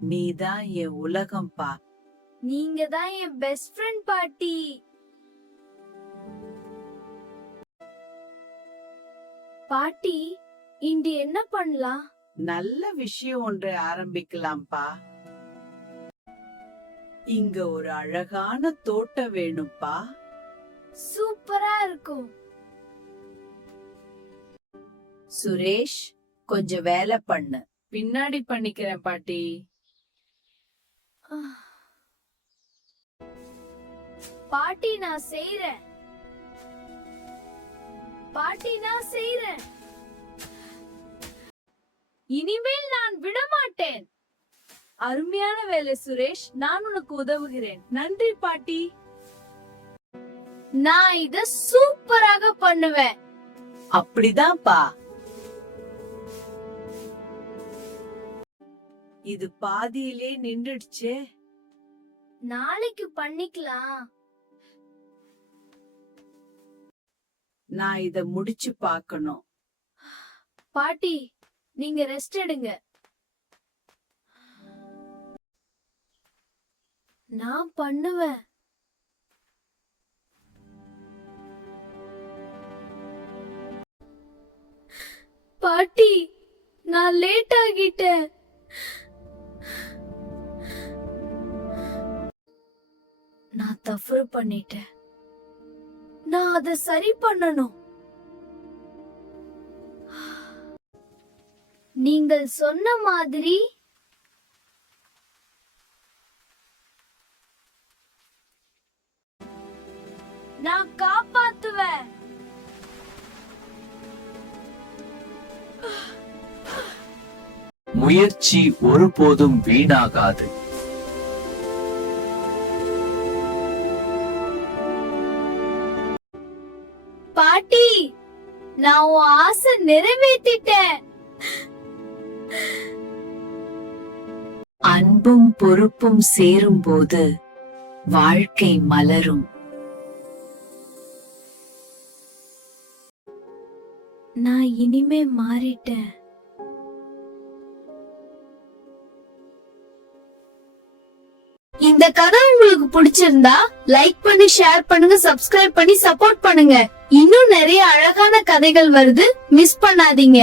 நீதான் என் உலகம்பா. நீங்க தான் என் பெஸ்ட் ஃப்ரெண்ட் பாட்டி. பாட்டி, இன்று என்ன பண்ணலாம்? நல்ல விஷயம் ஒன்றை ஆரம்பிக்கலாம்ப்பா. இங்க ஒரு அழகான தோட்டம் வேணும்ப்பா. சூப்பரா இருக்கும். சுரேஷ், கொஞ்சம் வேலை பண்ணு. பின்னாடி பண்ணிக்கிறேன் பாட்டி. பாட்டி, நான் செய்றேன். பாட்டி, நான் செய்றேன். இனிமேல் நான் விட மாட்டேன். அருமையான வேலை சுரேஷ். நான் உனக்கு உதவுகிறேன். நன்றி பாட்டி. நான் இத சூப்பராக பண்ணுவேன். அப்படிதான்ப்பா. இது பாதியிலே நின்றுடுச்சே. நாளைக்கு பண்ணிக்கலாம். நான் இத முடிச்சு பார்க்கணும். பாட்டி, நீங்க ரெஸ்ட் எடுங்க. நான் பண்ணுவேன். பாட்டி, நான் லேட் ஆகிட்டேன். நான் தப்பு பண்ணிட்டேன். நான் அதை சரி பண்ணணும். நீங்கள் சொன்ன மாதிரி நான் காப்பாத்துவேன். முயற்சி ஒருபோதும் வீணாகாது. பாட்டி, நான் உன் ஆசை நிறைவேத்திட்டேன். அன்பும் பொறுப்பும் சேரும்போது வாழ்க்கை மலரும். நான் இனிமே மாறிட்டேன். இந்த கதை உங்களுக்கு பிடிச்சிருந்தா லைக் பண்ணி, ஷேர் பண்ணுங்க, சப்ஸ்கிரைப் பண்ணி சப்போர்ட் பண்ணுங்க. இன்னும் நிறைய அழகான கதைகள் வருது, மிஸ் பண்ணாதீங்க.